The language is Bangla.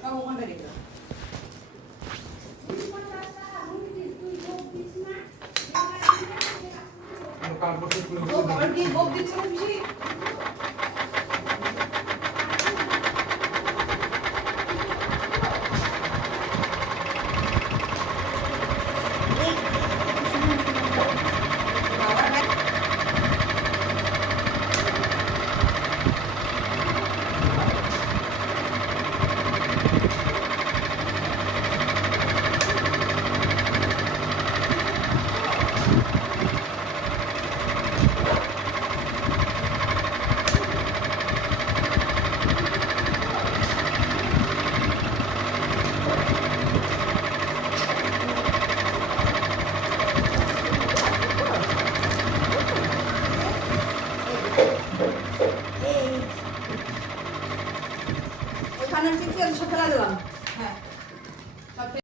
সব ওখানটা রেখে দাও। আবার কি গোপ দিচ্ছে না বেশি? এখানে ঠিক আছে, সব ফেলা দিলাম। হ্যাঁ।